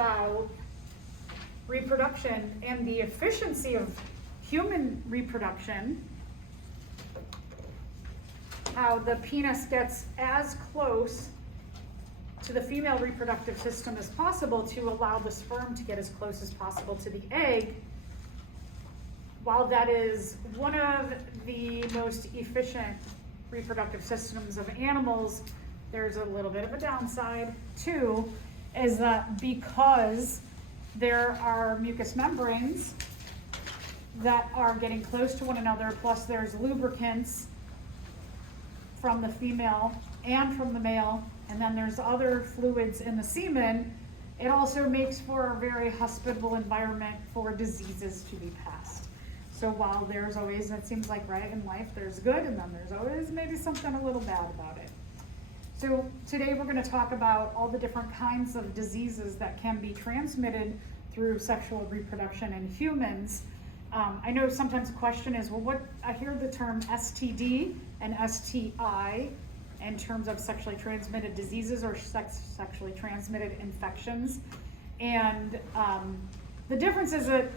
about reproduction and the efficiency of human reproduction, how the penis gets as close to the female reproductive system as possible to allow the sperm to get as close as possible to the egg. While that is one of the most efficient reproductive systems of animals, there's a little bit of a downside too, is that because there are mucous membranes that are getting close to one another, plus there's lubricants from the female and from the male, and then there's other fluids in the semen, it also makes for a very hospitable environment for diseases to be passed. So while there's always, it seems like right in life, there's good, and then there's always maybe something a little bad about it. So today we're going to talk about all the different kinds of diseases that can be transmitted through sexual reproduction in humans. I know sometimes the question is, well, what, I hear the term STD and STI in terms of sexually transmitted diseases or sexually transmitted infections. And the difference is that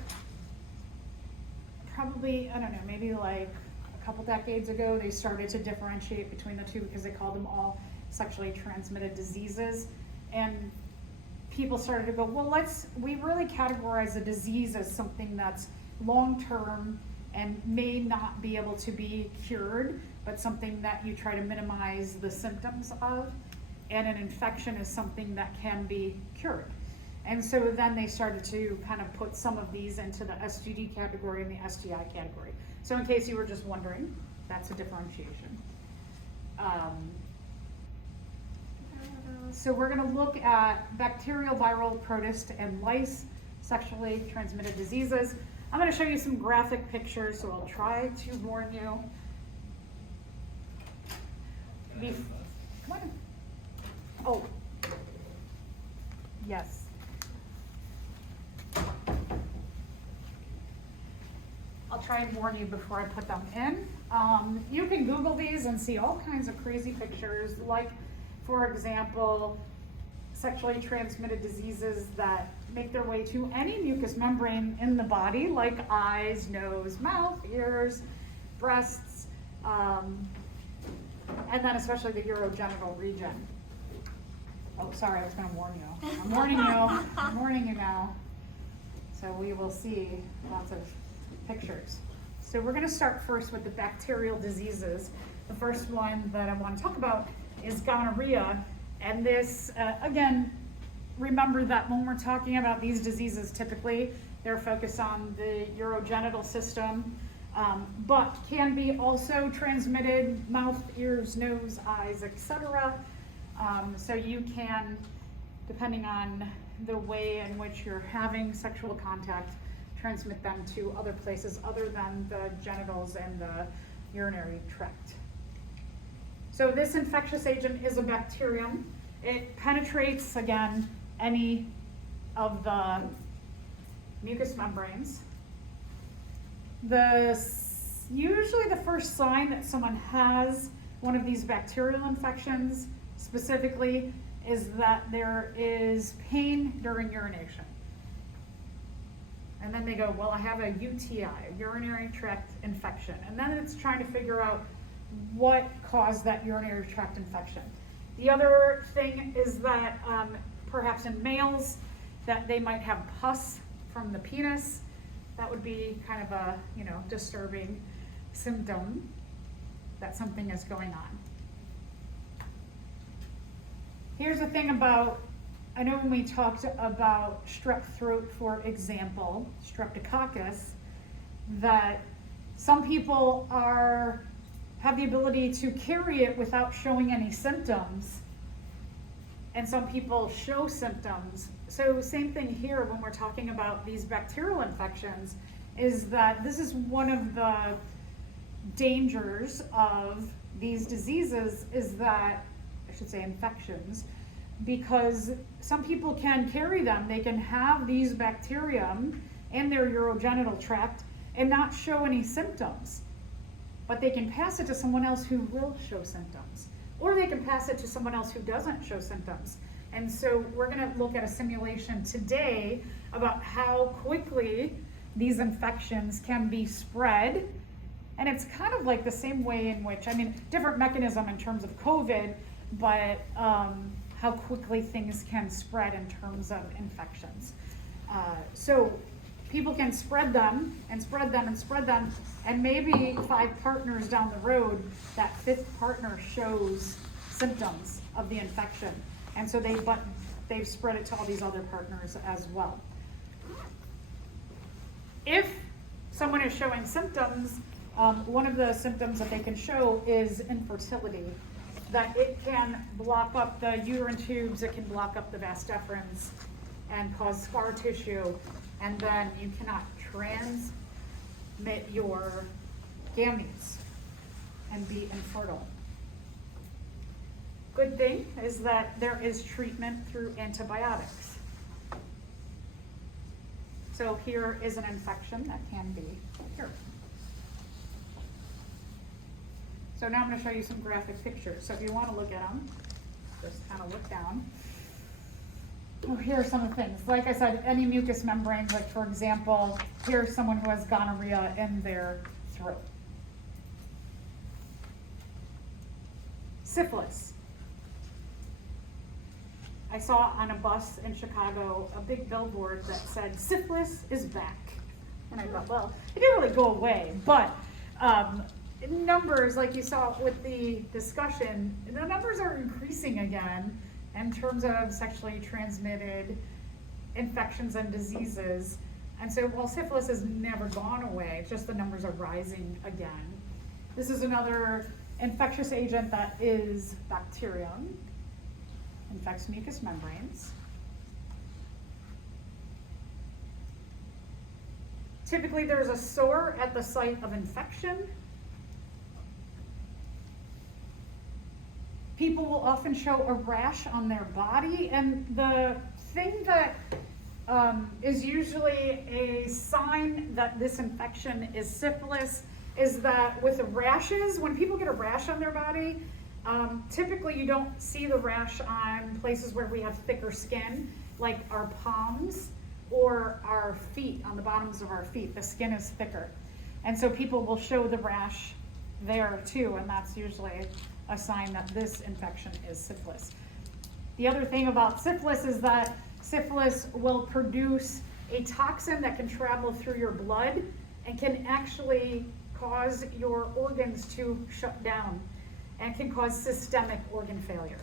probably, I don't know, maybe like a couple decades ago, they started to differentiate between the two because they called them all sexually transmitted diseases. And people started to go, well, we really categorize a disease as something that's long-term and may not be able to be cured, but something that you try to minimize the symptoms of. And an infection is something that can be cured. And so then they started to kind of put some of these into the STD category and the STI category. So in case you were just wondering, that's a differentiation. So we're going to look at bacterial, viral, protist, and lice sexually transmitted diseases. I'm going to show you some graphic pictures, so I'll try to warn you. Come on. Oh, yes. I'll try and warn you before I put them in. You can Google these and see all kinds of crazy pictures, like, for example, sexually transmitted diseases that make their way to any mucous membrane in the body, like eyes, nose, mouth, ears, breasts, and then especially the urogenital region. Oh, sorry, I was going to warn you. I'm warning you. I'm warning you now. So we will see lots of pictures. So we're going to start first with the bacterial diseases. The first one that I want to talk about is gonorrhea. And this, again, remember that when we're talking about these diseases, typically they're focused on the urogenital system, but can be also transmitted mouth, ears, nose, eyes, etc. So you can, depending on the way in which you're having sexual contact, transmit them to other places other than the genitals and the urinary tract. So this infectious agent is a bacterium. It penetrates, again, any of the mucous membranes. Usually the first sign that someone has one of these bacterial infections specifically is that there is pain during urination. And then they go, well, I have a UTI, a urinary tract infection. And then it's trying to figure out what caused that urinary tract infection. The other thing is that perhaps in males that they might have pus from the penis. That would be kind of a, disturbing symptom that something is going on. Here's the thing about, I know when we talked about strep throat, for example, streptococcus, that some people have the ability to carry it without showing any symptoms, and some people show symptoms. So same thing here when we're talking about these bacterial infections, is that this is one of the dangers of these diseases, is that, I should say infections, because some people can carry them. They can have these bacterium in their urogenital tract and not show any symptoms, but they can pass it to someone else who will show symptoms, or they can pass it to someone else who doesn't show symptoms. And so we're gonna look at a simulation today about how quickly these infections can be spread. And it's kind of like the same way in which, I mean, different mechanism in terms of COVID, but how quickly things can spread in terms of infections. So people can spread them and spread them and spread them, and maybe 5 partners down the road, that 5th partner shows symptoms of the infection. And so they've spread it to all these other partners as well. If someone is showing symptoms, one of the symptoms that they can show is infertility. That it can block up the uterine tubes, it can block up the vas deferens and cause scar tissue, and then you cannot transmit your gametes and be infertile. Good thing is that there is treatment through antibiotics. So here is an infection that can be cured. So now I'm going to show you some graphic pictures. So if you want to look at them, just kind of look down. Oh, here are some of the things. Like I said, any mucous membranes, like for example, here's someone who has gonorrhea in their throat. Syphilis. I saw on a bus in Chicago a big billboard that said, "Syphilis is back." And I thought, well, it didn't really go away, but numbers, like you saw with the discussion, the numbers are increasing again in terms of sexually transmitted infections and diseases. And so while syphilis has never gone away, it's just the numbers are rising again. This is another infectious agent that is bacterium, infects mucous membranes. Typically there's a sore at the site of infection. People will often show a rash on their body, and the thing that is usually a sign that this infection is syphilis is that with the rashes, when people get a rash on their body, typically you don't see the rash on places where we have thicker skin, like our palms or our feet, on the bottoms of our feet. The skin is thicker. And so people will show the rash there too, and that's usually a sign that this infection is syphilis. The other thing about syphilis is that syphilis will produce a toxin that can travel through your blood and can actually cause your organs to shut down and can cause systemic organ failure.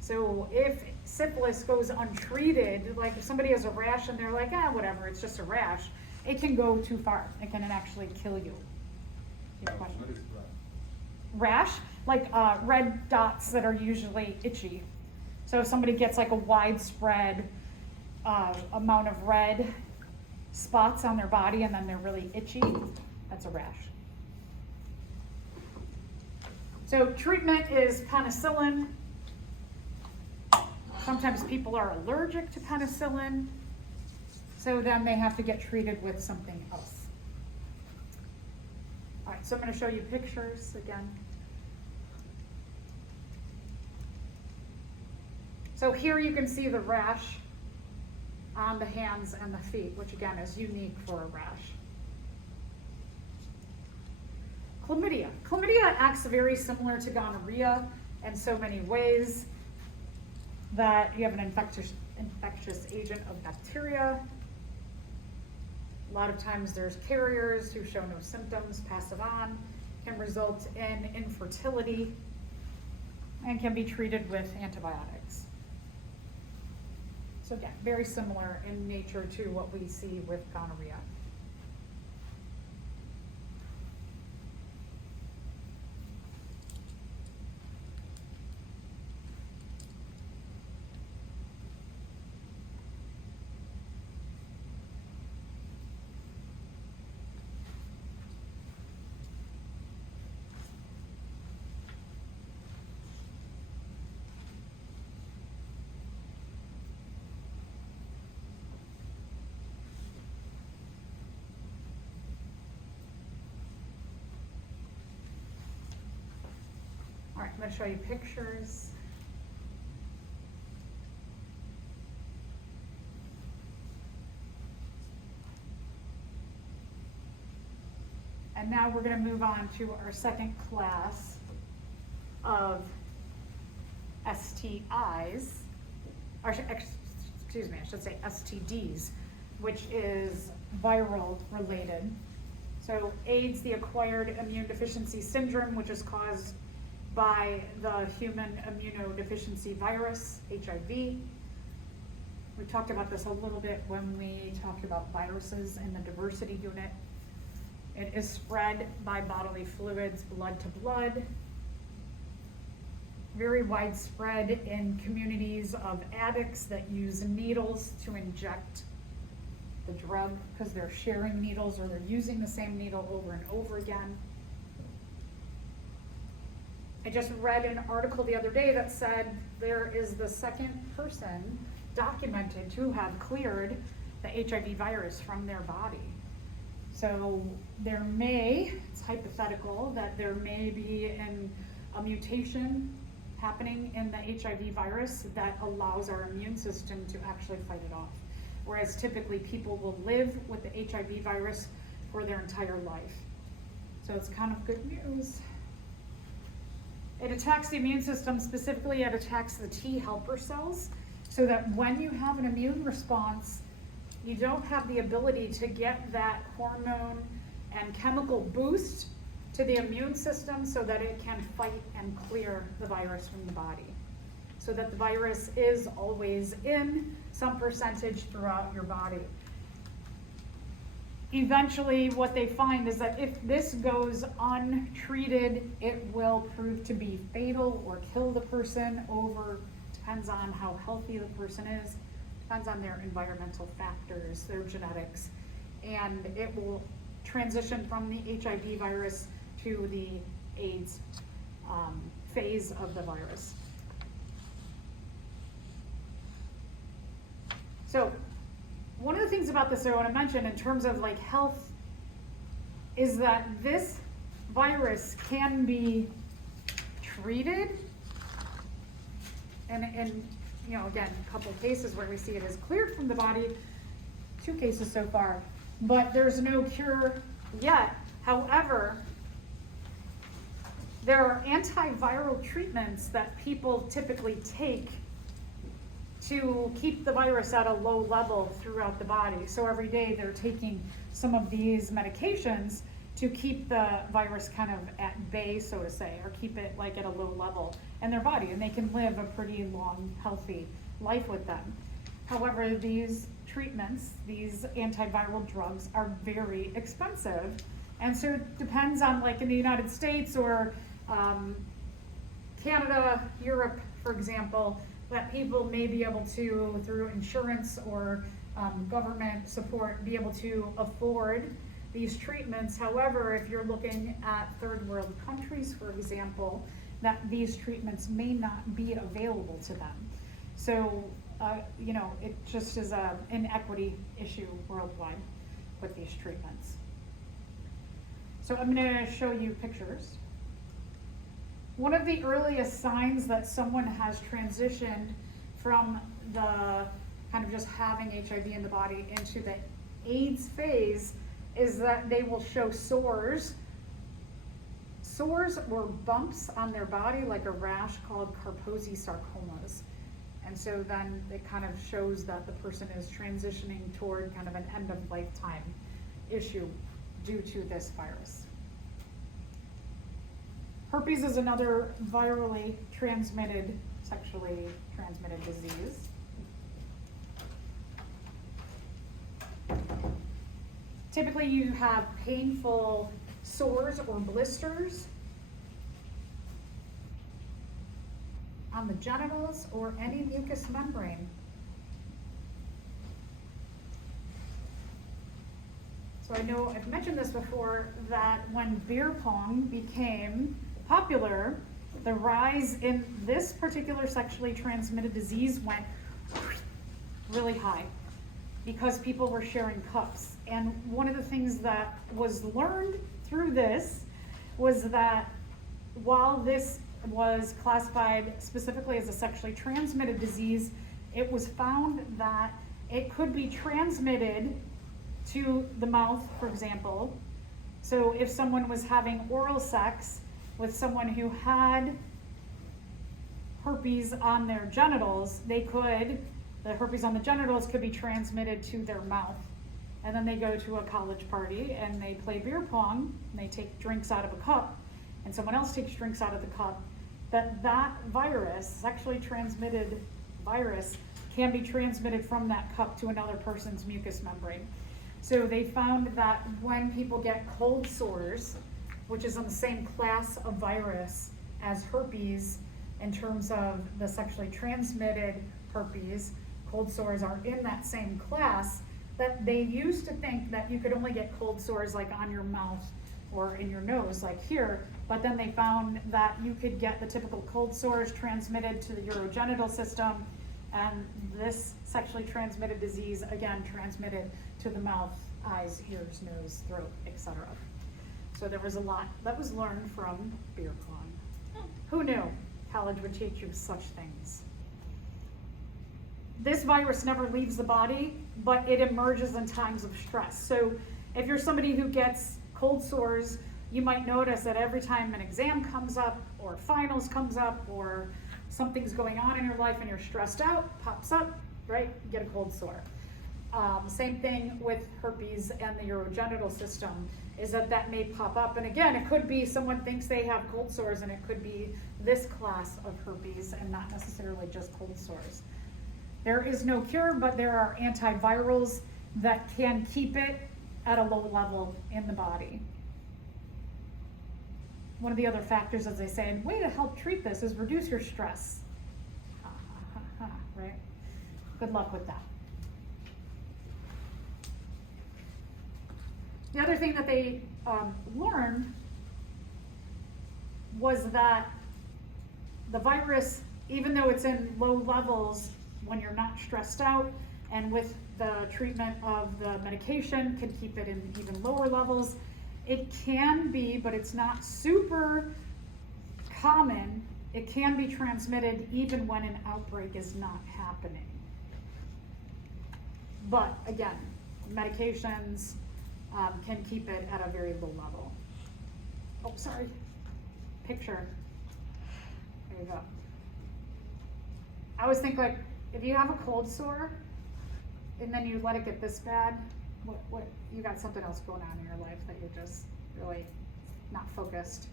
So if syphilis goes untreated, like if somebody has a rash and they're like, whatever, it's just a rash, it can go too far. It can actually kill you. What is Rash, like red dots that are usually itchy. So if somebody gets like a widespread amount of red spots on their body and then they're really itchy, that's a rash. So treatment is penicillin. Sometimes people are allergic to penicillin, so then they have to get treated with something else. All right, so I'm going to show you pictures again. So here you can see the rash on the hands and the feet, which again is unique for a rash. Chlamydia. Chlamydia acts very similar to gonorrhea in so many ways, that you have an infectious agent of bacteria. A lot of times there's carriers who show no symptoms, pass it on, can result in infertility, and can be treated with antibiotics. So again, very similar in nature to what we see with gonorrhea. All right, I'm going to show you pictures. And now we're gonna move on to our second class of STIs, or excuse me, I should say STDs, which is viral related. So AIDS, the acquired immune deficiency syndrome, which is caused by the human immunodeficiency virus, HIV. We talked about this a little bit when we talked about viruses in the diversity unit. It is spread by bodily fluids, blood to blood. Very widespread in communities of addicts that use needles to inject the drug because they're sharing needles or they're using the same needle over and over again. I just read an article the other day that said there is the second person documented to have cleared the HIV virus from their body. So there may, it's hypothetical, that there may be a mutation happening in the HIV virus that allows our immune system to actually fight it off. Whereas typically people will live with the HIV virus for their entire life. So it's kind of good news. It attacks the immune system, specifically it attacks the T helper cells, so that when you have an immune response, you don't have the ability to get that hormone and chemical boost to the immune system so that it can fight and clear the virus from the body. So that the virus is always in some percentage throughout your body. Eventually, what they find is that if this goes untreated, it will prove to be fatal or kill the person depends on how healthy the person is, depends on their environmental factors, their genetics, and it will transition from the HIV virus to the AIDS phase of the virus. So one of the things about this I want to mention in terms of like health is that this virus can be treated, and you know, again, a couple of cases where we see it is cleared from the body, 2 cases so far, but there's no cure yet. However, there are antiviral treatments that people typically take to keep the virus at a low level throughout the body. So every day they're taking some of these medications to keep the virus kind of at bay, so to say, or keep it like at a low level in their body, and they can live a pretty long, healthy life with them. However, these treatments, these antiviral drugs, are very expensive, and so it depends on, like in the United States or Canada, Europe, for example, that people may be able to, through insurance or government support, be able to afford these treatments. However, if you're looking at third world countries, for example, that these treatments may not be available to them. So, you know, it just is an inequity issue worldwide with these treatments. So I'm gonna show you pictures. One of the earliest signs that someone has transitioned from the kind of just having HIV in the body into the AIDS phase is that they will show sores or bumps on their body, like a rash called Kaposi sarcomas. And so then it kind of shows that the person is transitioning toward kind of an end of lifetime issue due to this virus. Herpes is another virally transmitted, sexually transmitted disease. Typically you have painful sores or blisters on the genitals or any mucous membrane. So I know I've mentioned this before, that when beer pong became popular, the rise in this particular sexually transmitted disease went really high because people were sharing cups. And one of the things that was learned through this was that while this was classified specifically as a sexually transmitted disease, it was found that it could be transmitted to the mouth, for example, So if someone was having oral sex with someone who had herpes on their genitals, the herpes on the genitals could be transmitted to their mouth. And then they go to a college party and they play beer pong, and they take drinks out of a cup, and someone else takes drinks out of the cup, that virus, sexually transmitted virus, can be transmitted from that cup to another person's mucous membrane. So they found that when people get cold sores, which is in the same class of virus as herpes in terms of the sexually transmitted herpes, cold sores are in that same class, that they used to think that you could only get cold sores like on your mouth or in your nose, like here, but then they found that you could get the typical cold sores transmitted to the urogenital system, and this sexually transmitted disease, again, transmitted to the mouth, eyes, ears, nose, throat, etc. So there was a lot that was learned from beer pong. Who knew college would teach you such things? This virus never leaves the body, but it emerges in times of stress. So if you're somebody who gets cold sores, you might notice that every time an exam comes up or finals comes up or something's going on in your life and you're stressed out, pops up, right? You get a cold sore. Same thing with herpes and the urogenital system, is that may pop up. And again, it could be someone thinks they have cold sores, and it could be this class of herpes and not necessarily just cold sores. There is no cure, but there are antivirals that can keep it at a low level in the body. One of the other factors, as I say, and way to help treat this is reduce your stress. Right? Good luck with that. The other thing that they learned was that the virus, even though it's in low levels when you're not stressed out, and with the treatment of the medication can keep it in even lower levels, it can be, but it's not super common, it can be transmitted even when an outbreak is not happening. But again, medications can keep it at a very low level. Oh, sorry. Picture. There you go. I always think, like, if you have a cold sore and then you let it get this bad, what you got something else going on in your life that you're just really not focused.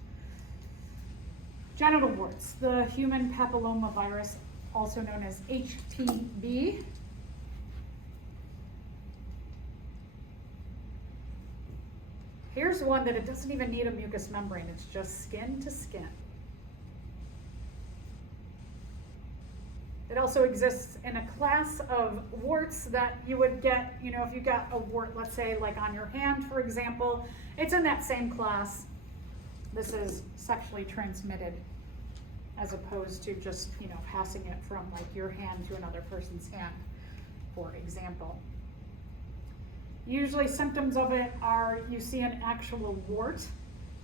Genital warts, the human papilloma virus, also known as HPV. Here's one that it doesn't even need a mucous membrane, it's just skin to skin. It also exists in a class of warts that you would get, you know, if you got a wart, let's say like on your hand, for example, it's in that same class. This is sexually transmitted as opposed to just, you know, passing it from like your hand to another person's hand, for example. Usually symptoms of it are you see an actual wart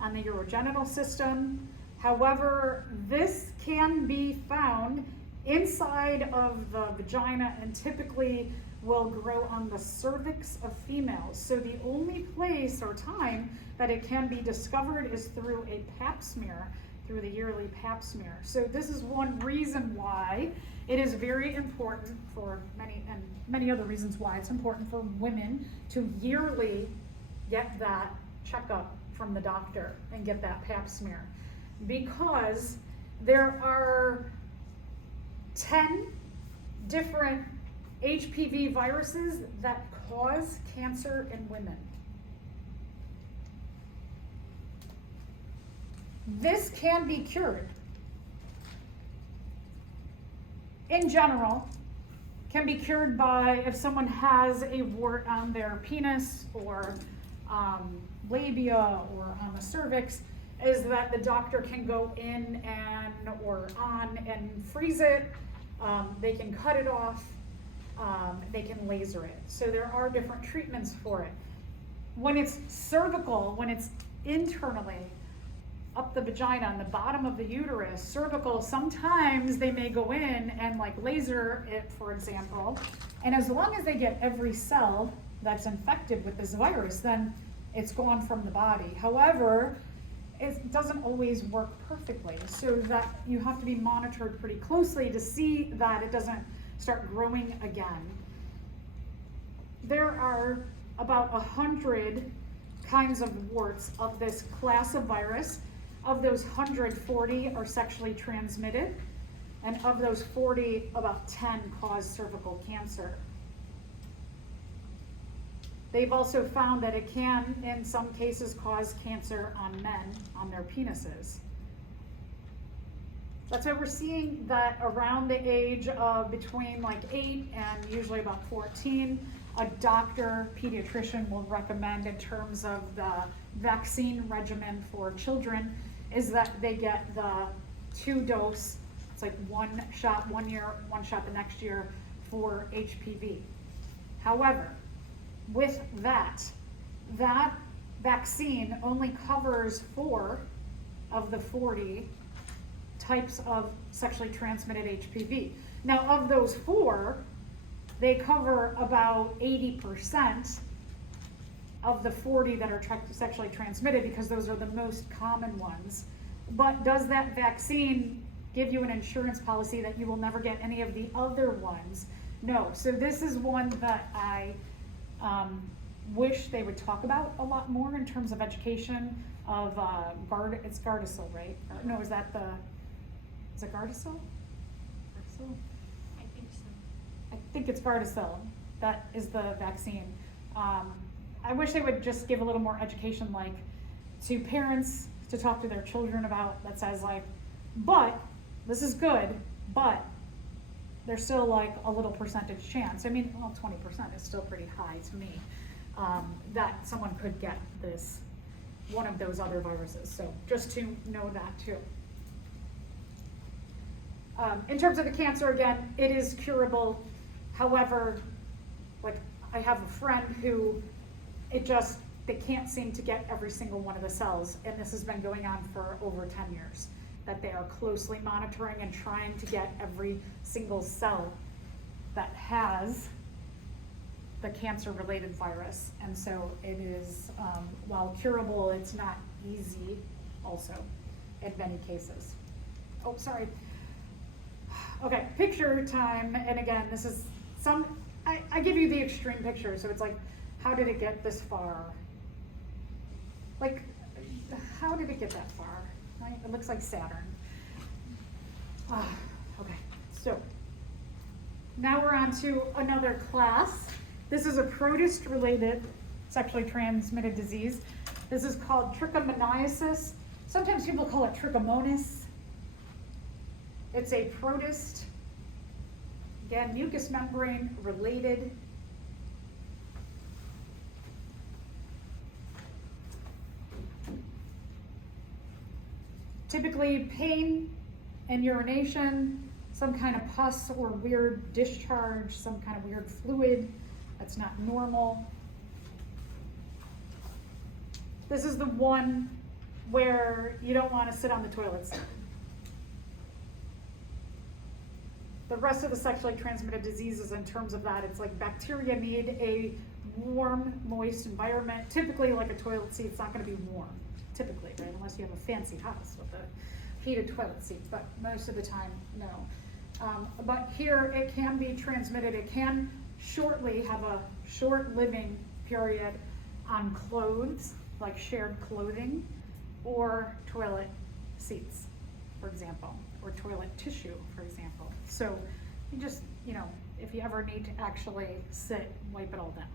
on the urogenital system. However, this can be found inside of the vagina and typically will grow on the cervix of females. So the only place or time that it can be discovered is through a pap smear, through the yearly pap smear. So this is one reason why it is very important for many other reasons why it's important for women to yearly get that checkup from the doctor and get that pap smear, because there are 10 different HPV viruses that cause cancer in women. This can be cured. In general, can be cured by if someone has a wart on their penis or labia or on the cervix, is that the doctor can go in or on and freeze it. They can cut it off. They can laser it. So there are different treatments for it. When it's cervical, when it's internally up the vagina on the bottom of the uterus, cervical, sometimes they may go in and like laser it, for example, and as long as they get every cell that's infected with this virus, then it's gone from the body. However, it doesn't always work perfectly, so that you have to be monitored pretty closely to see that it doesn't start growing again. There are about 100 kinds of warts of this class of virus. Of those 140 are sexually transmitted, and of those 40, about 10 cause cervical cancer. They've also found that it can, in some cases, cause cancer on men, on their penises. That's why we're seeing that around the age of between like 8 and usually about 14, a doctor, pediatrician will recommend in terms of the vaccine regimen for children is that they get the 2-dose, it's like 1 shot 1 year, 1 shot the next year for HPV. However, with that vaccine only covers 4 of the 40 types of sexually transmitted HPV. Now, of those 4, they cover about 80% of the 40 that are sexually transmitted, because those are the most common ones. But does that vaccine give you an insurance policy that you will never get any of the other ones? No. So this is one that I wish they would talk about a lot more in terms of education of it's Gardasil, right? Or, no, is it Gardasil? Gardasil? I think so. I think it's Gardasil. That is the vaccine. I wish they would just give a little more education, like to parents to talk to their children about, that says like, but this is good, but there's still like a little percentage chance. I mean, well, 20% is still pretty high to me, that someone could get this, one of those other viruses. So just to know that too. In terms of the cancer, again, it is curable. However, like I have a friend who they can't seem to get every single one of the cells, and this has been going on for over 10 years, that they are closely monitoring and trying to get every single cell that has the cancer-related virus. And so it is, while curable, it's not easy also in many cases. Oh, sorry. Okay, picture time, and again, this is I give you the extreme picture, so it's like, how did it get this far? Like, how did it get that far? Right? It looks like Saturn. Okay, so now we're on to another class. This is a protist-related sexually transmitted disease. This is called Trichomoniasis. Sometimes people call it Trichomonas. It's a protist, again, mucous membrane related. Typically pain and urination, some kind of pus or weird discharge, some kind of weird fluid that's not normal. This is the one where you don't want to sit on the toilet seat. The rest of the sexually transmitted diseases, in terms of that, it's like bacteria need a warm, moist environment. Typically, like a toilet seat, it's not going to be warm, typically, right? Unless you have a fancy house with a heated toilet seat, but most of the time, no. But here, it can be transmitted. It can shortly have a short living period on clothes, like shared clothing, or toilet seats, for example, or toilet tissue, for example. So you just, if you ever need to actually sit, wipe it all down.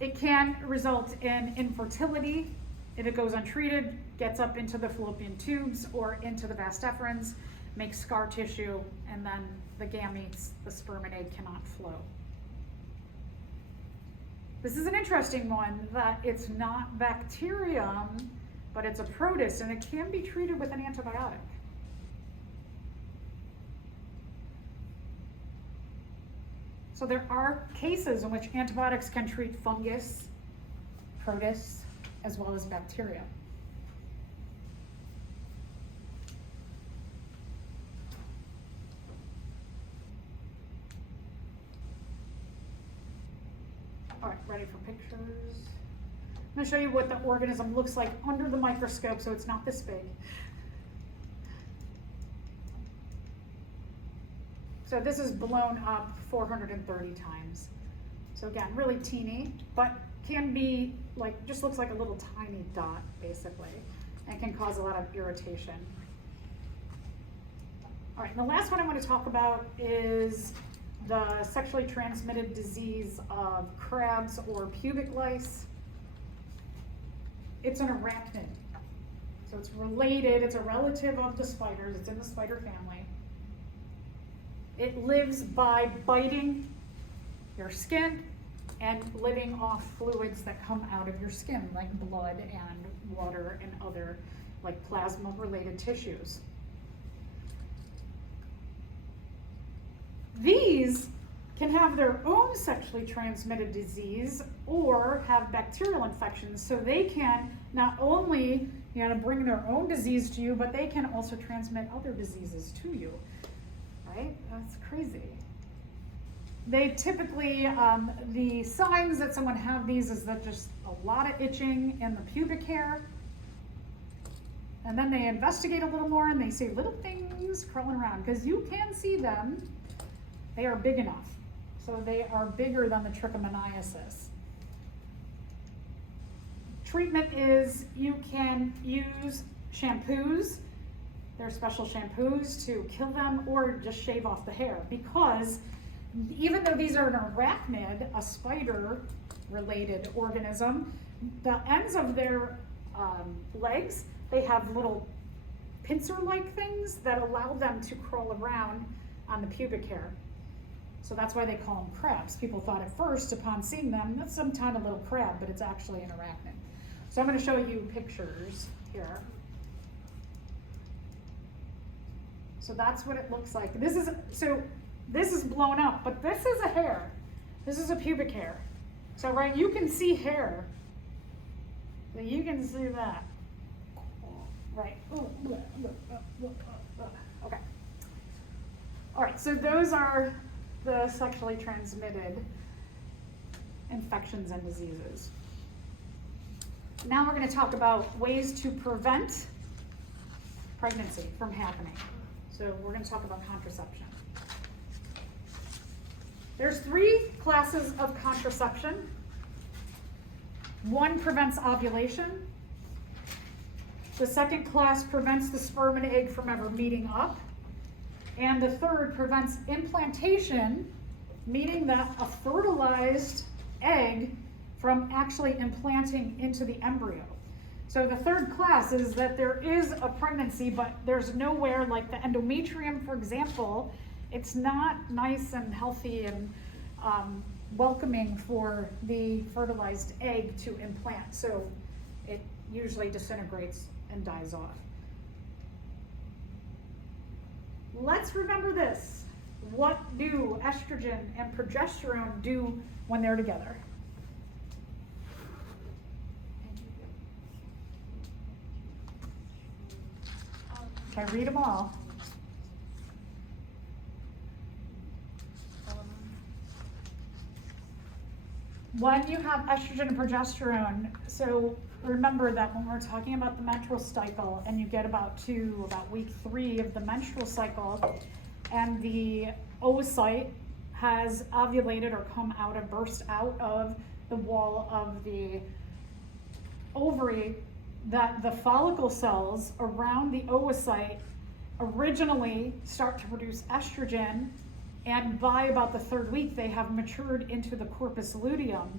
It can result in infertility if it goes untreated, gets up into the fallopian tubes or into the vas deferens, makes scar tissue, and then the gametes, the sperm and egg, cannot flow. This is an interesting one, that it's not bacterium, but it's a protist, and it can be treated with an antibiotic. So there are cases in which antibiotics can treat fungus, protists, as well as bacteria. All right, ready for pictures? I'm gonna show you what the organism looks like under the microscope, so it's not this big. So this is blown up 430 times. So again, really teeny, but can be like, just looks like a little tiny dot, basically, and can cause a lot of irritation. All right, and the last one I want to talk about is the sexually transmitted disease of crabs or pubic lice. It's an arachnid. So it's related, it's a relative of the spiders, it's in the spider family. It lives by biting your skin and living off fluids that come out of your skin, like blood and water and other, like plasma-related tissues. These can have their own sexually transmitted disease or have bacterial infections, so they can not only bring their own disease to you, but they can also transmit other diseases to you, right? That's crazy. They typically, the signs that someone have these is that just a lot of itching in the pubic hair, and then they investigate a little more and they see little things crawling around, because you can see them. They are big enough. So they are bigger than the Trichomoniasis. Treatment is you can use shampoos. There are special shampoos to kill them, or just shave off the hair, because even though these are an arachnid, a spider-related organism, the ends of their legs, they have little pincer-like things that allow them to crawl around on the pubic hair. So that's why they call them crabs. People thought at first, upon seeing them, that's some tiny little crab, but it's actually an arachnid. So I'm going to show you pictures here. So that's what it looks like. This is blown up, but this is a hair. This is a pubic hair. So right, you can see hair. So you can see that. Right. Okay. All right, so those are the sexually transmitted infections and diseases. Now we're going to talk about ways to prevent pregnancy from happening. So we're going to talk about contraception. There's 3 classes of contraception. One prevents ovulation. The second class prevents the sperm and egg from ever meeting up. And the third prevents implantation, meaning that a fertilized egg from actually implanting into the embryo. So the third class is that there is a pregnancy, but there's nowhere, like the endometrium, for example, it's not nice and healthy and welcoming for the fertilized egg to implant. So it usually disintegrates and dies off. Let's remember this. What do estrogen and progesterone do when they're together? Okay, read them all. When you have estrogen and progesterone, so remember that when we're talking about the menstrual cycle and you get about week 3 of the menstrual cycle and the oocyte has ovulated or come out and burst out of the wall of the ovary, that the follicle cells around the oocyte originally start to produce estrogen, and by about the 3rd week they have matured into the corpus luteum.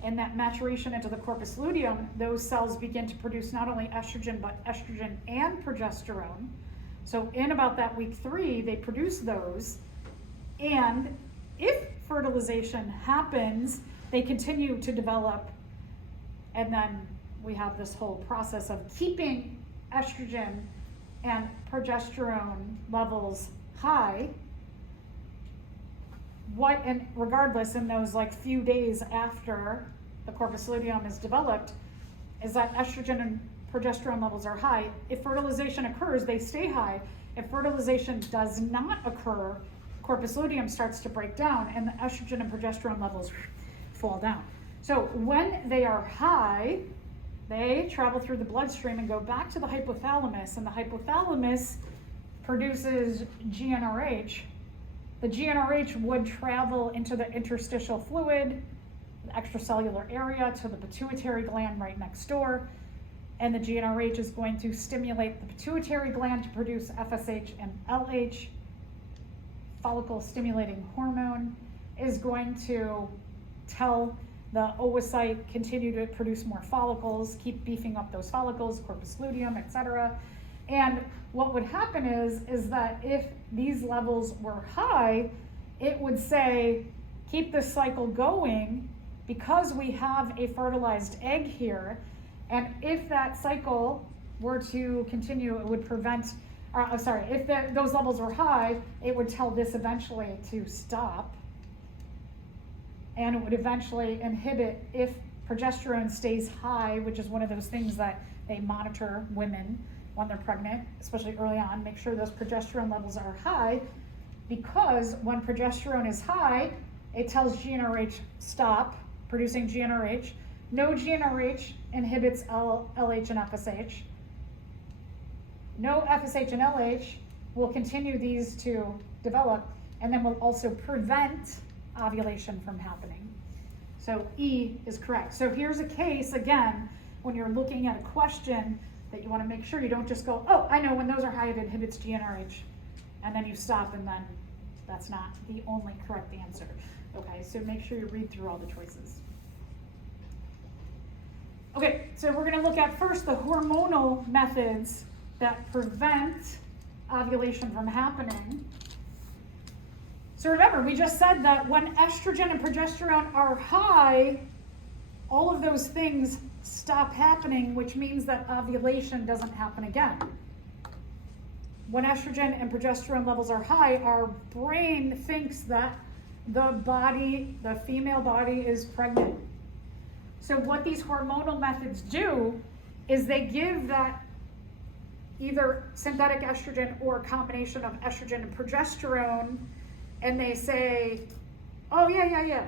And that maturation into the corpus luteum, those cells begin to produce not only estrogen, but estrogen and progesterone. So in about that week 3, they produce those. And if fertilization happens, they continue to develop. And then we have this whole process of keeping estrogen and progesterone levels high. And regardless, in those few days after the corpus luteum is developed, is that estrogen and progesterone levels are high. If fertilization occurs, they stay high. If fertilization does not occur, corpus luteum starts to break down and the estrogen and progesterone levels fall down. So when they are high, they travel through the bloodstream and go back to the hypothalamus, and the hypothalamus produces GnRH. The GnRH would travel into the interstitial fluid, the extracellular area, to the pituitary gland right next door, and the GnRH is going to stimulate the pituitary gland to produce FSH and LH. Follicle stimulating hormone is going to tell the oocyte continue to produce more follicles, keep beefing up those follicles, corpus luteum, etc. And what would happen is that if these levels were high, it would say, keep this cycle going because we have a fertilized egg here. And if that cycle were to continue, it would prevent, if those levels were high, it would tell this eventually to stop. And it would eventually inhibit if progesterone stays high, which is one of those things that they monitor women when they're pregnant, especially early on, make sure those progesterone levels are high, because when progesterone is high, it tells GnRH stop producing GnRH. No GnRH inhibits LH and FSH. No FSH and LH will continue these to develop, and then will also prevent ovulation from happening. So E is correct. So here's a case, again, when you're looking at a question that you want to make sure you don't just go, oh, I know when those are high, it inhibits GnRH, and then you stop, and then that's not the only correct answer. Okay, so make sure you read through all the choices. Okay, so we're going to look at first the hormonal methods that prevent ovulation from happening. So remember, we just said that when estrogen and progesterone are high, all of those things stop happening, which means that ovulation doesn't happen again. When estrogen and progesterone levels are high, our brain thinks that the female body is pregnant. So what these hormonal methods do is they give that either synthetic estrogen or a combination of estrogen and progesterone, and they say, oh yeah,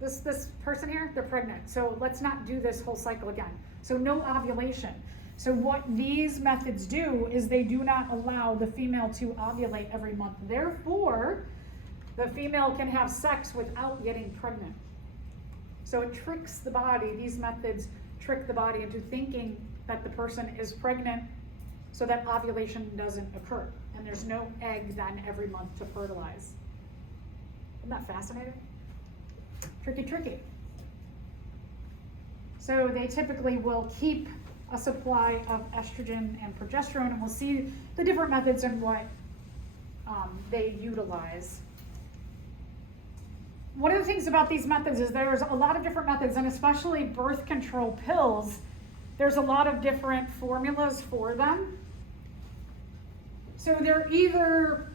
this person here, they're pregnant, so let's not do this whole cycle again. So no ovulation. So what these methods do is they do not allow the female to ovulate every month. Therefore, the female can have sex without getting pregnant. So it tricks the body. These methods trick the body into thinking that the person is pregnant so that ovulation doesn't occur. And there's no egg then every month to fertilize. Isn't that fascinating? Tricky. So they typically will keep a supply of estrogen and progesterone, and we'll see the different methods and what they utilize. One of the things about these methods is there's a lot of different methods, and especially birth control pills, there's a lot of different formulas for them. So they're either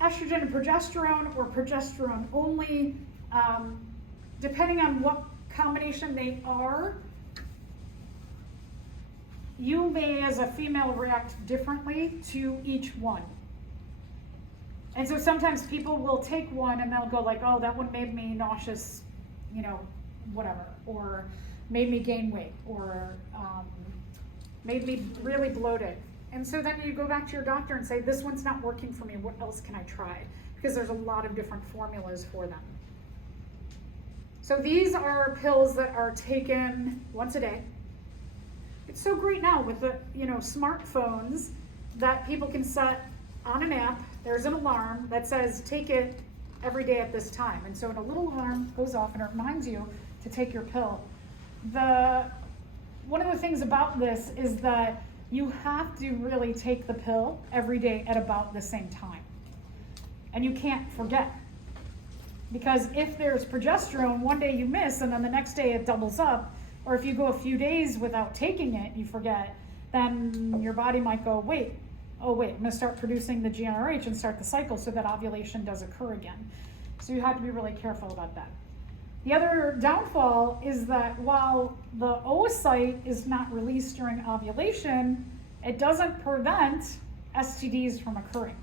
estrogen and progesterone or progesterone only, depending on what combination they are. You may, as a female, react differently to each one. And so sometimes people will take one and they'll go like, oh, that one made me nauseous, whatever, or made me gain weight, or made me really bloated. And so then you go back to your doctor and say, this one's not working for me, what else can I try? Because there's a lot of different formulas for them. So these are pills that are taken once a day. It's so great now with the smartphones that people can set on an app. There's an alarm that says take it every day at this time, and so a little alarm goes off and it reminds you to take your pill. One of the things about this is that you have to really take the pill every day at about the same time, and you can't forget, because if there's progesterone, one day you miss and then the next day it doubles up, or if you go a few days without taking it, you forget, then your body might go, wait, I'm gonna start producing the GnRH and start the cycle so that ovulation does occur again. So you have to be really careful about that. The other downfall is that while the oocyte is not released during ovulation, it doesn't prevent STDs from occurring.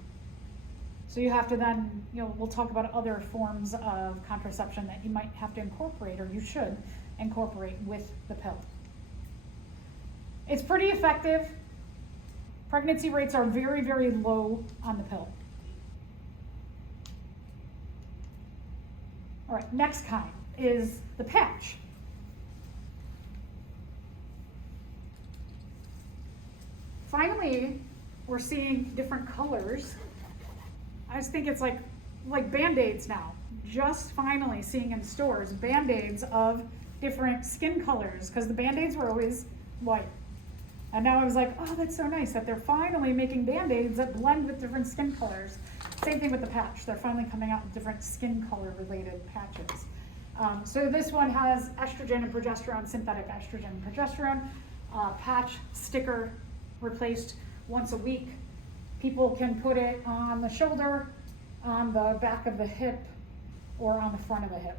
So you have to then, we'll talk about other forms of contraception that you might have to incorporate, or you should incorporate with the pill. It's pretty effective. Pregnancy rates are very, very low on the pill. All right, next kind is the patch. Finally, we're seeing different colors. I just think it's like Band-Aids now. Just finally seeing in stores Band-Aids of different skin colors, because the Band-Aids were always white. And now I was like, oh, that's so nice that they're finally making Band-Aids that blend with different skin colors. Same thing with the patch. They're finally coming out with different skin color related patches. So this one has estrogen and progesterone, synthetic estrogen and progesterone, patch sticker replaced once a week. People can put it on the shoulder, on the back of the hip, or on the front of the hip.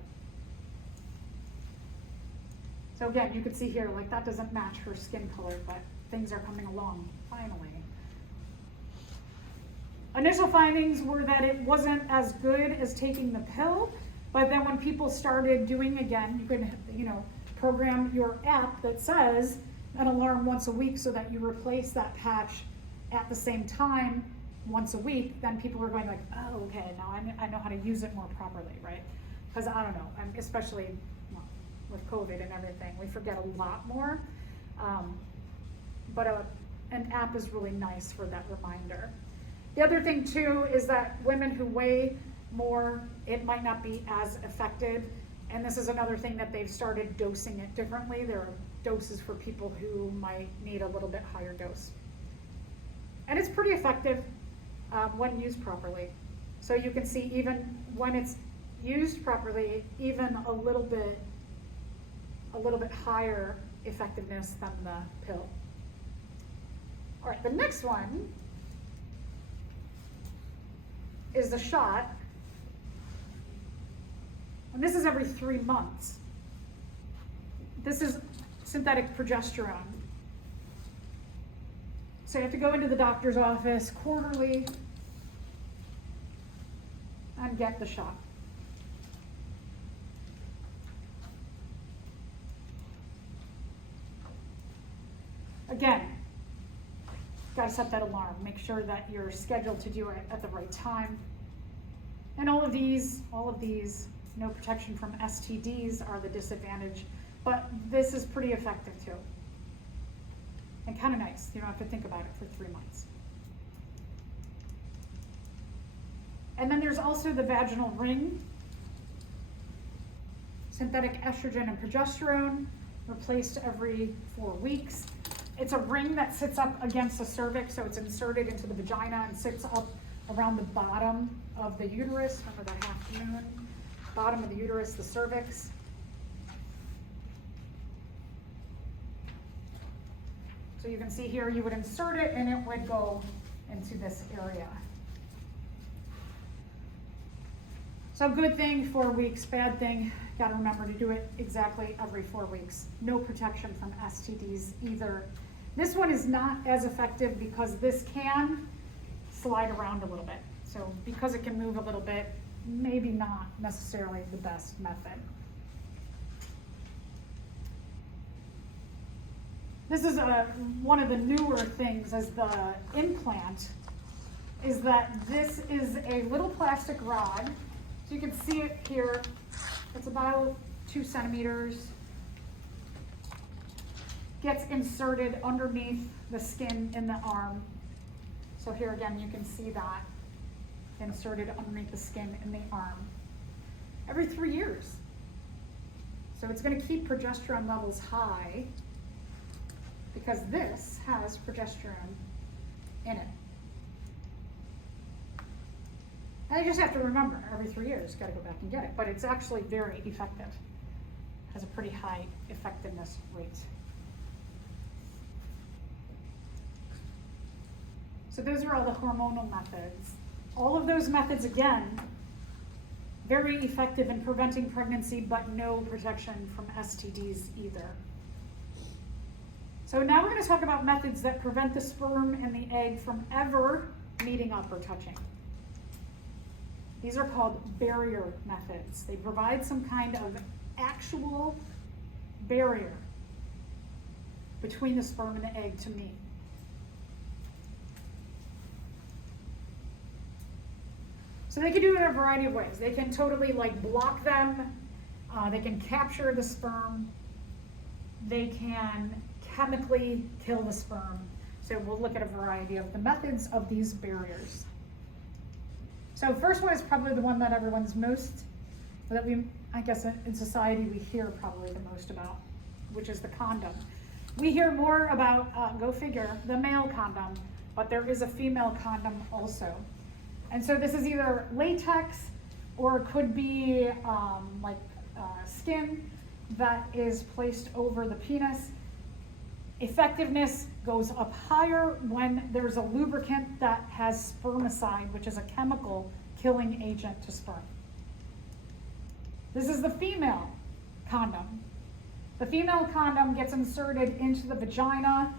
So again, you can see here, like that doesn't match her skin color, but things are coming along, finally. Initial findings were that it wasn't as good as taking the pill, but then when people started doing again, you can, program your app that says an alarm once a week so that you replace that patch at the same time once a week, then people are going like, oh, okay, now I know how to use it more properly, right? Because I don't know, especially with COVID and everything, we forget a lot more. But an app is really nice for that reminder. The other thing too is that women who weigh more, it might not be as effective. And this is another thing that they've started dosing it differently. There are doses for people who might need a little bit higher dose. And it's pretty effective when used properly. So you can see even when it's used properly, even a little bit higher effectiveness than the pill. All right, the next one is the shot. And this is every 3 months. This is synthetic progesterone. So you have to go into the doctor's office quarterly and get the shot. Again, got to set that alarm. Make sure that you're scheduled to do it at the right time. And all of these, no protection from STDs are the disadvantage, but this is pretty effective too. And kind of nice. You don't have to think about it for 3 months. And then there's also the vaginal ring. Synthetic estrogen and progesterone, replaced every 4 weeks. It's a ring that sits up against the cervix, so it's inserted into the vagina and sits up around the bottom of the uterus. Remember the half moon? Bottom of the uterus, the cervix. So you can see here, you would insert it and it would go into this area. So good thing, 4 weeks, bad thing, gotta remember to do it exactly every 4 weeks. No protection from STDs either. This one is not as effective because this can slide around a little bit. So because it can move a little bit, maybe not necessarily the best method. This is one of the newer things as the implant, is that this is a little plastic rod. So you can see it here. It's about 2 centimeters. Gets inserted underneath the skin in the arm. So here again, you can see that inserted underneath the skin in the arm. Every 3 years. So it's going to keep progesterone levels high because this has progesterone in it. And you just have to remember, every 3 years, got to go back and get it. But it's actually very effective. Has a pretty high effectiveness rate. So those are all the hormonal methods. All of those methods, again, very effective in preventing pregnancy, but no protection from STDs either. So now we're going to talk about methods that prevent the sperm and the egg from ever meeting up or touching. These are called barrier methods. They provide some kind of actual barrier between the sperm and the egg to meet. So they can do it in a variety of ways. They can totally like block them. They can capture the sperm. They can chemically kill the sperm. So we'll look at a variety of the methods of these barriers. So first one is probably the one that everyone's most, that we, I guess in society we hear probably the most about, which is the condom. We hear more about, go figure, the male condom, but there is a female condom also. And so this is either latex or it could be skin that is placed over the penis. Effectiveness goes up higher when there's a lubricant that has spermicide, which is a chemical killing agent to sperm. This is the female condom. The female condom gets inserted into the vagina.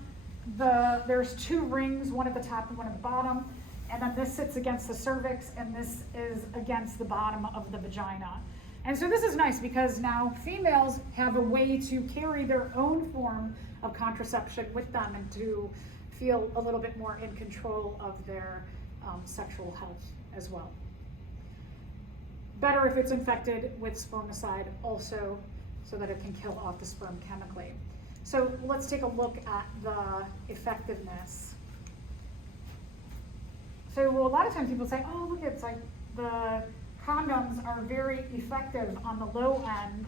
There's two rings, one at the top and one at the bottom, and then this sits against the cervix, and this is against the bottom of the vagina. And so this is nice because now females have a way to carry their own form of contraception with them and to feel a little bit more in control of their sexual health as well. Better if it's infected with spermicide also, so that it can kill off the sperm chemically. So let's take a look at the effectiveness. So a lot of times people say, oh, look, it's like the condoms are very effective on the low end,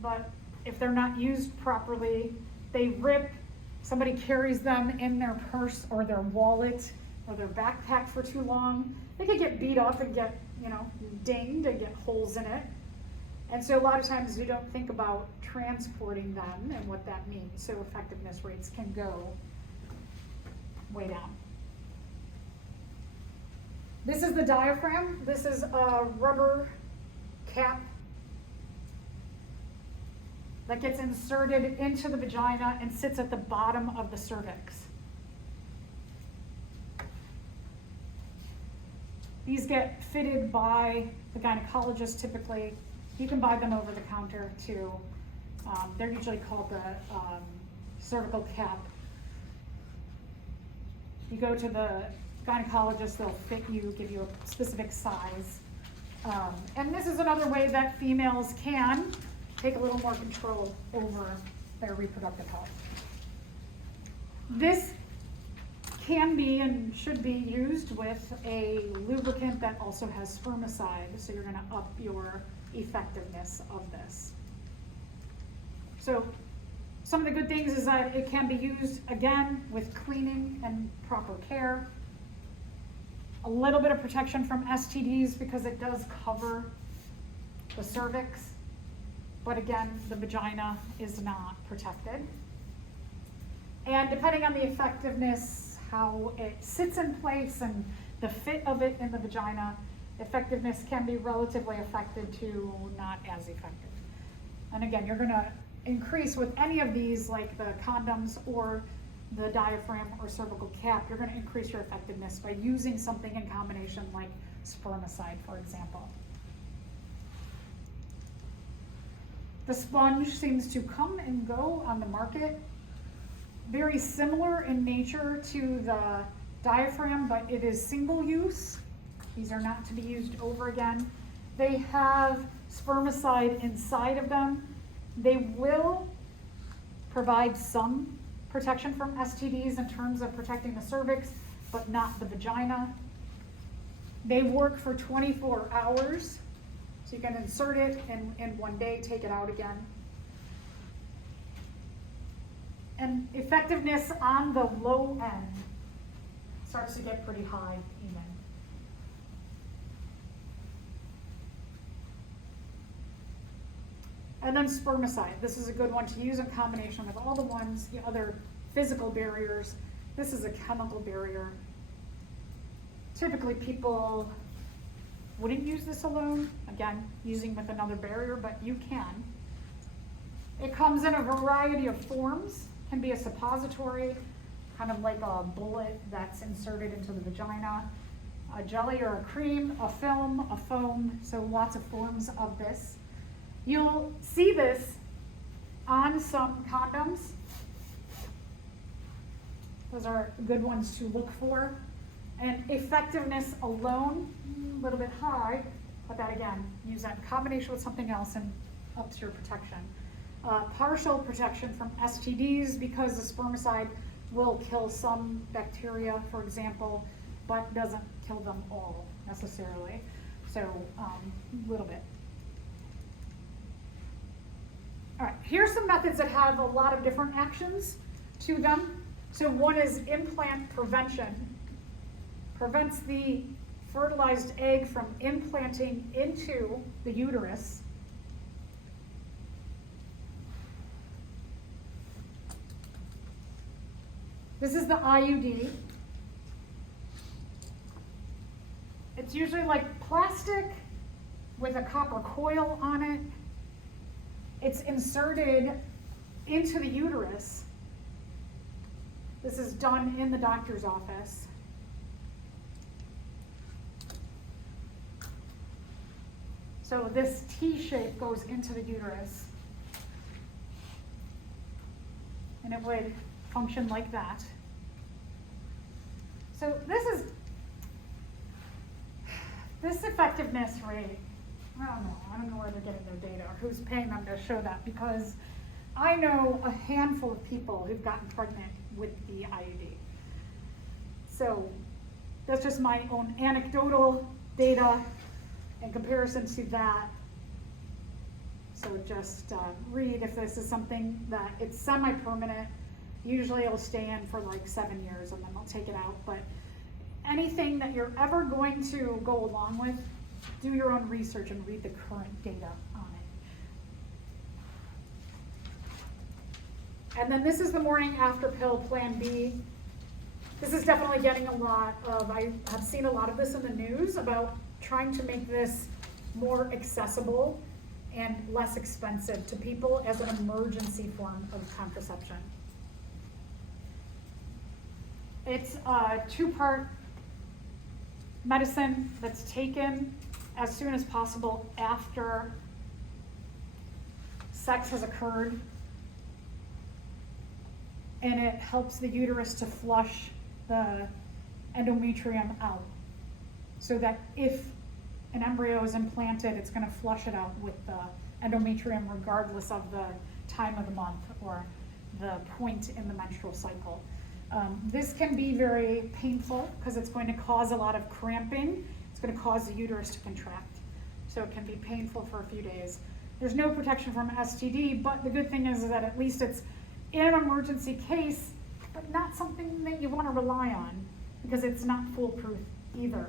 but if they're not used properly, they rip. Somebody carries them in their purse or their wallet or their backpack for too long. They could get beat up and get, dinged and get holes in it. And so a lot of times we don't think about transporting them and what that means. So effectiveness rates can go way down. This is the diaphragm. This is a rubber cap that gets inserted into the vagina and sits at the bottom of the cervix. These get fitted by the gynecologist typically. You can buy them over the counter too. They're usually called the cervical cap. You go to the gynecologist, they'll fit you, give you a specific size. And this is another way that females can take a little more control over their reproductive health. This can be and should be used with a lubricant that also has spermicide, so you're going to up your effectiveness of this. So some of the good things is that it can be used again with cleaning and proper care. A little bit of protection from STDs because it does cover the cervix, but again, the vagina is not protected. And depending on the effectiveness, how it sits in place and the fit of it in the vagina, effectiveness can be relatively affected to not as effective. And again, you're gonna increase with any of these, like the condoms or the diaphragm or cervical cap, you're gonna increase your effectiveness by using something in combination like spermicide, for example. The sponge seems to come and go on the market. Very similar in nature to the diaphragm, but it is single use. These are not to be used over again. They have spermicide inside of them. They will provide some protection from STDs in terms of protecting the cervix, but not the vagina. They work for 24 hours, so you can insert it in one day, take it out again. And effectiveness on the low end starts to get pretty high even. And then spermicide. This is a good one to use in combination with all the other physical barriers. This is a chemical barrier. Typically people wouldn't use this alone. Again, using with another barrier, but you can. It comes in a variety of forms. Can be a suppository, kind of like a bullet that's inserted into the vagina. a jelly or a cream, a film, a foam, so lots of forms of this. You'll see this on some condoms. Those are good ones to look for. And effectiveness alone, a little bit high, but that again, use that in combination with something else and ups your protection. Partial protection from STDs, because the spermicide will kill some bacteria, for example, but doesn't kill them all necessarily. So a little bit. All right, here's some methods that have a lot of different actions to them. So one is implant prevention. Prevents the fertilized egg from implanting into the uterus. This is the IUD. It's usually like plastic with a copper coil on it. It's inserted into the uterus. This is done in the doctor's office. So this T shape goes into the uterus. And it would function like that. So this effectiveness rate, I don't know where they're getting their data or who's paying them to show that, because I know a handful of people who've gotten pregnant with the IUD. So that's just my own anecdotal data in comparison to that. So just read if this is something that it's semi-permanent. Usually it'll stay in for like 7 years and then I'll take it out. But anything that you're ever going to go along with, do your own research and read the current data on it. And then this is the morning after pill, Plan B. This is definitely getting a lot of, I have seen a lot of this in the news about trying to make this more accessible and less expensive to people as an emergency form of contraception. It's a 2-part medicine that's taken as soon as possible after sex has occurred, and it helps the uterus to flush the endometrium out, so that if an embryo is implanted, it's going to flush it out with the endometrium regardless of the time of the month or the point in the menstrual cycle. This can be very painful because it's going to cause a lot of cramping. It's going to cause the uterus to contract. So it can be painful for a few days. There's no protection from STD, but the good thing is that at least it's in an emergency case, but not something that you want to rely on because it's not foolproof either.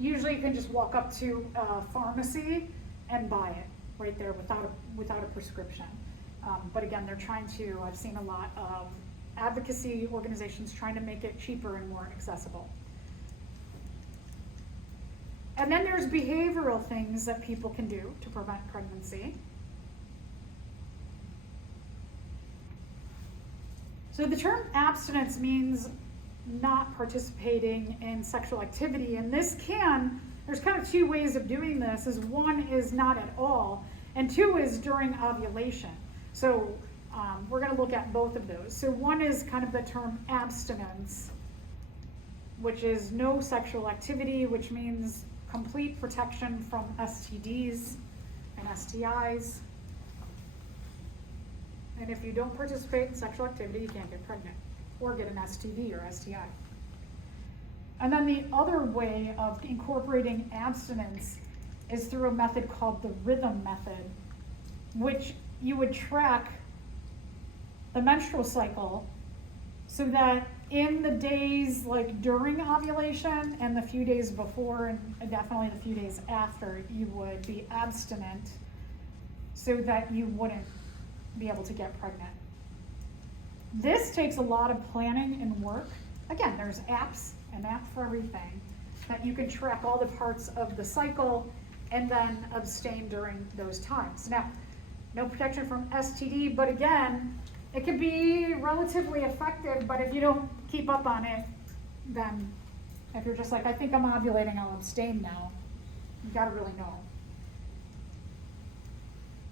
Usually you can just walk up to a pharmacy and buy it right there without a prescription. But again, they're trying to, I've seen a lot of advocacy organizations trying to make it cheaper and more accessible. And then there's behavioral things that people can do to prevent pregnancy. So the term abstinence means not participating in sexual activity, and there's kind of 2 ways of doing this. One is not at all, and 2 is during ovulation. So we're going to look at both of those. So one is kind of the term abstinence, which is no sexual activity, which means complete protection from STDs and STIs. And if you don't participate in sexual activity, you can't get pregnant or get an STD or STI. And then the other way of incorporating abstinence is through a method called the rhythm method, which you would track the menstrual cycle so that in the days like during ovulation and the few days before and definitely the few days after, you would be abstinent so that you wouldn't be able to get pregnant. This takes a lot of planning and work. Again, there's apps, an app for everything, that you can track all the parts of the cycle and then abstain during those times. Now, no protection from STD, but again, It can be relatively effective, but if you don't keep up on it, then if you're just like, I think I'm ovulating, I'll abstain now, you gotta really know.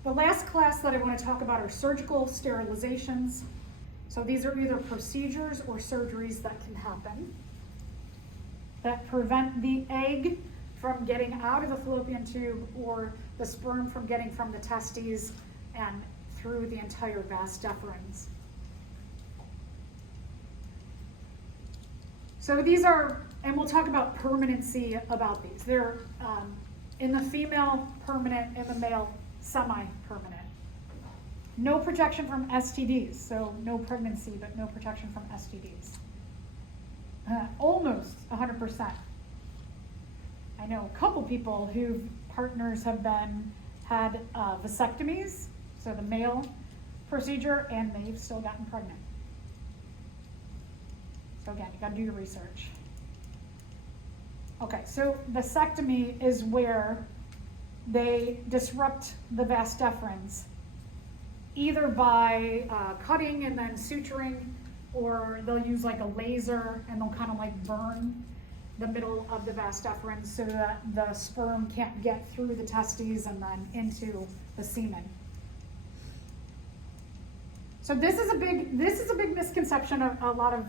The last class that I want to talk about are surgical sterilizations. So these are either procedures or surgeries that can happen that prevent the egg from getting out of the fallopian tube or the sperm from getting from the testes and through the entire vas deferens. So these are, and we'll talk about permanency about these. They're in the female permanent, in the male semi-permanent. No protection from STDs, so no pregnancy, but no protection from STDs. Almost 100%. I know a couple people whose partners have had vasectomies, so the male procedure, and they've still gotten pregnant. So again, you gotta do your research. Okay, so vasectomy is where they disrupt the vas deferens, either by cutting and then suturing, or they'll use like a laser and they'll kind of like burn the middle of the vas deferens so that the sperm can't get through the testes and then into the semen. So this is a big misconception a lot of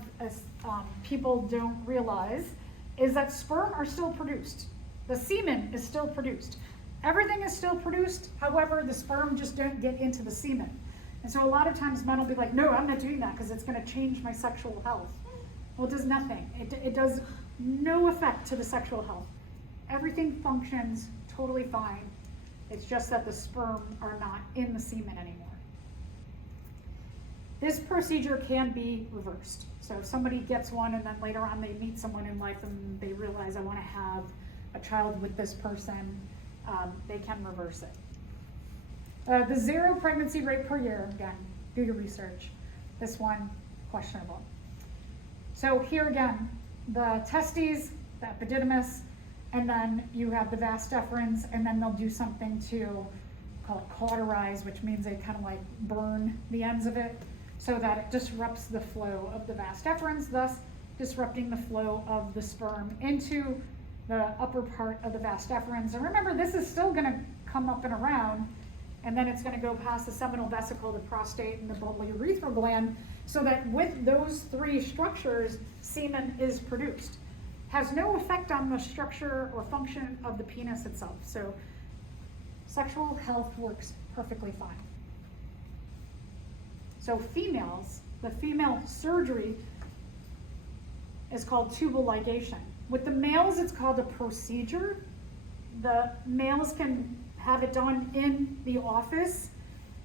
people don't realize, is that sperm are still produced. The semen is still produced. Everything is still produced, however, the sperm just don't get into the semen. And so a lot of times men will be like, no, I'm not doing that because it's gonna change my sexual health. Well, it does nothing. It does no effect to the sexual health. Everything functions totally fine. It's just that the sperm are not in the semen anymore. This procedure can be reversed. So if somebody gets one and then later on they meet someone in life and they realize I wanna have a child with this person, they can reverse it. The zero pregnancy rate per year, again, do your research. This one, questionable. So here again, the testes, the epididymis, and then you have the vas deferens, and then they'll do something to call it cauterize, which means they kind of like burn the ends of it so that it disrupts the flow of the vas deferens, thus disrupting the flow of the sperm into the upper part of the vas deferens. And remember, this is still gonna come up and around, and then it's gonna go past the seminal vesicle, the prostate, and the bulbourethral gland, so that with those three structures, semen is produced. Has no effect on the structure or function of the penis itself. So sexual health works perfectly fine. So females, the female surgery is called tubal ligation. With the males, it's called a procedure. The males can have it done in the office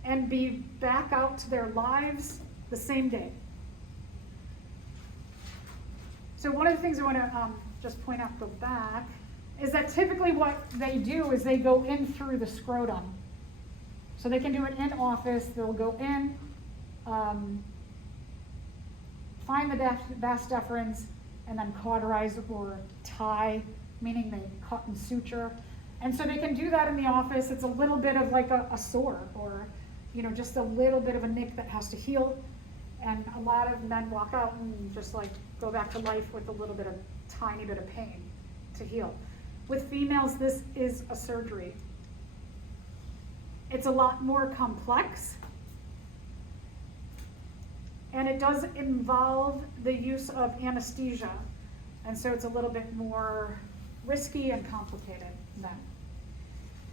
and be back out to their lives the same day. So one of the things I want to just point out, go back, is that typically what they do is they go in through the scrotum. So they can do it in office, they'll go in, find the vas deferens, and then cauterize or tie, meaning they cut and suture. And so they can do that in the office. It's a little bit of like a sore, or just a little bit of a nick that has to heal. And a lot of men walk out and just like go back to life with a little bit of, tiny bit of pain to heal. With females, this is a surgery. It's a lot more complex. And it does involve the use of anesthesia. And so it's a little bit more risky and complicated then.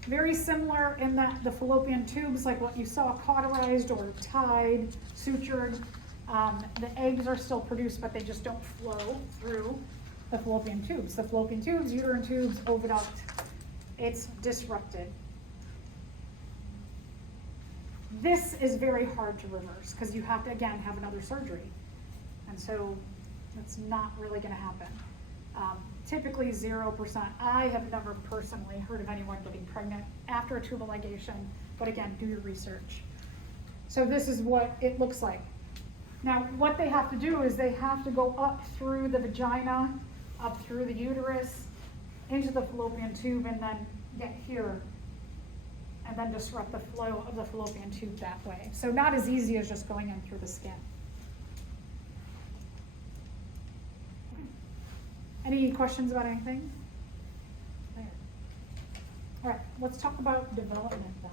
Very similar in that the fallopian tubes, like what you saw, cauterized or tied, sutured, the eggs are still produced, but they just don't flow through the fallopian tubes. The fallopian tubes, uterine tubes, oviduct, it's disrupted. This is very hard to reverse because you have to, again, have another surgery. And so that's not really gonna happen. Typically 0%. I have never personally heard of anyone getting pregnant after a tubal ligation, but again, do your research. So this is what it looks like. Now, what they have to do is they have to go up through the vagina, up through the uterus, into the fallopian tube, and then get here. and then disrupt the flow of the fallopian tube that way. So not as easy as just going in through the skin. Any questions about anything? There. All right, let's talk about development then.